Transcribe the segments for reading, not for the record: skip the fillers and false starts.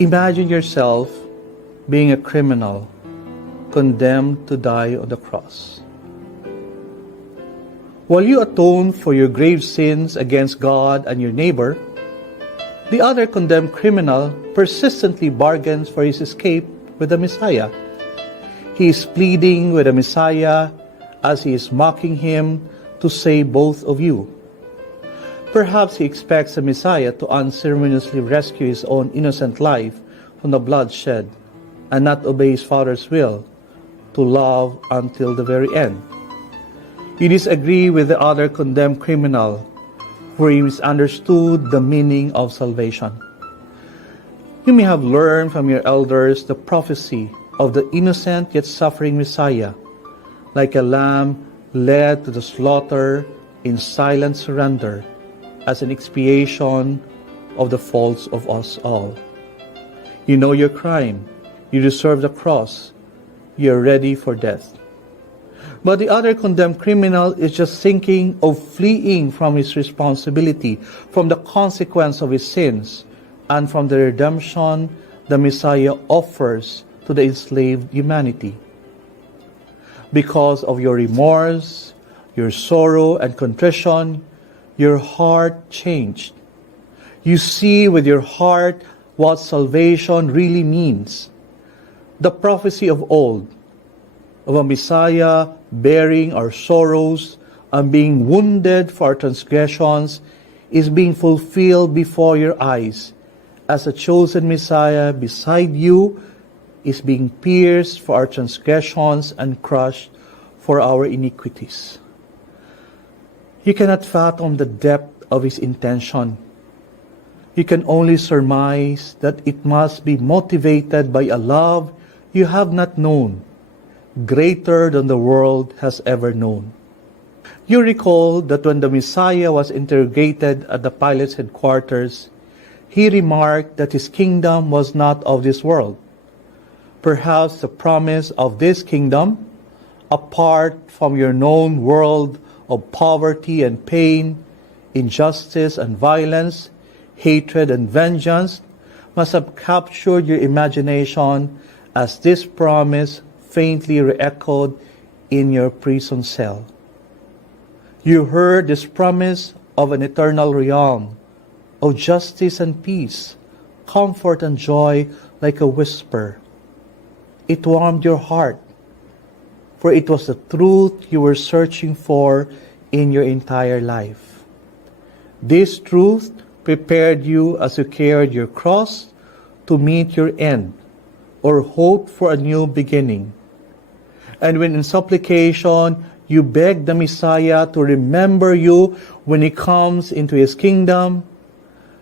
Imagine yourself being a criminal condemned to die on the cross. While you atone for your grave sins against God and your neighbor, the other condemned criminal persistently bargains for his escape with the Messiah. He is pleading with the Messiah as he is mocking him to save both of you. Perhaps he expects the Messiah to unceremoniously rescue his own innocent life from the bloodshed and not obey his Father's will to love until the very end. You disagree with the other condemned criminal, where he misunderstood the meaning of salvation. You may have learned from your elders the prophecy of the innocent yet suffering Messiah, like a lamb led to the slaughter in silent surrender as an expiation of the faults of us all. You know your crime. You deserve the cross. You are ready for death. But the other condemned criminal is just thinking of fleeing from his responsibility, from the consequence of his sins, and from the redemption the Messiah offers to the enslaved humanity. Because of your remorse, your sorrow and contrition, your heart changed. You see with your heart what salvation really means. The prophecy of old, of a Messiah bearing our sorrows and being wounded for our transgressions, is being fulfilled before your eyes, as a chosen Messiah beside you is being pierced for our transgressions and crushed for our iniquities. You cannot fathom the depth of his intention. You can only surmise that it must be motivated by a love you have not known, greater than the world has ever known. You recall that when the Messiah was interrogated at the Pilate's headquarters, he remarked that his kingdom was not of this world. Perhaps the promise of this kingdom, apart from your known world of poverty and pain, injustice and violence, hatred and vengeance, must have captured your imagination as this promise faintly re-echoed in your prison cell. You heard this promise of an eternal realm, of justice and peace, comfort and joy like a whisper. It warmed your heart, for it was the truth you were searching for in your entire life. This truth prepared you as you carried your cross to meet your end, or hope for a new beginning. And when in supplication you beg the Messiah to remember you when he comes into his kingdom,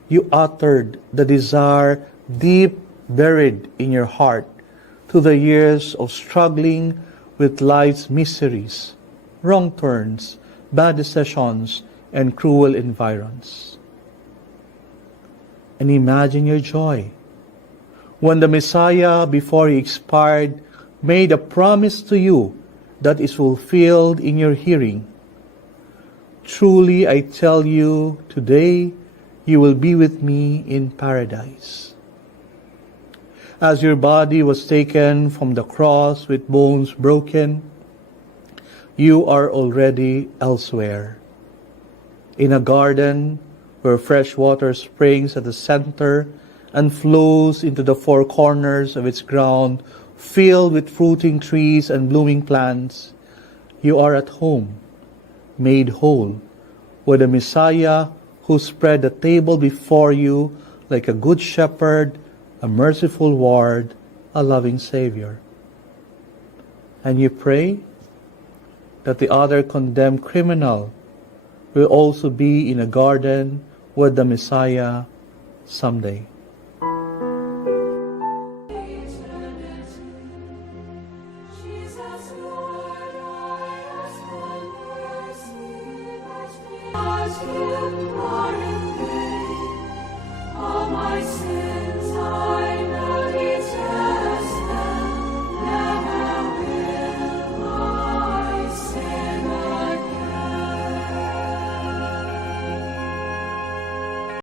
you uttered the desire deep buried in your heart to the years of struggling with life's miseries, wrong turns, bad decisions, and cruel environs. And imagine your joy when the Messiah, before he expired, made a promise to you that is fulfilled in your hearing. Truly, I tell you, today you will be with me in paradise. As your body was taken from the cross with bones broken, you are already elsewhere, in a garden where fresh water springs at the center and flows into the four corners of its ground, filled with fruiting trees and blooming plants. You are at home, made whole, with the Messiah who spread the table before you like a good shepherd, a merciful ward, a loving Savior. And you pray that the other condemned criminal will also be in a garden with the Messiah someday. Give glory.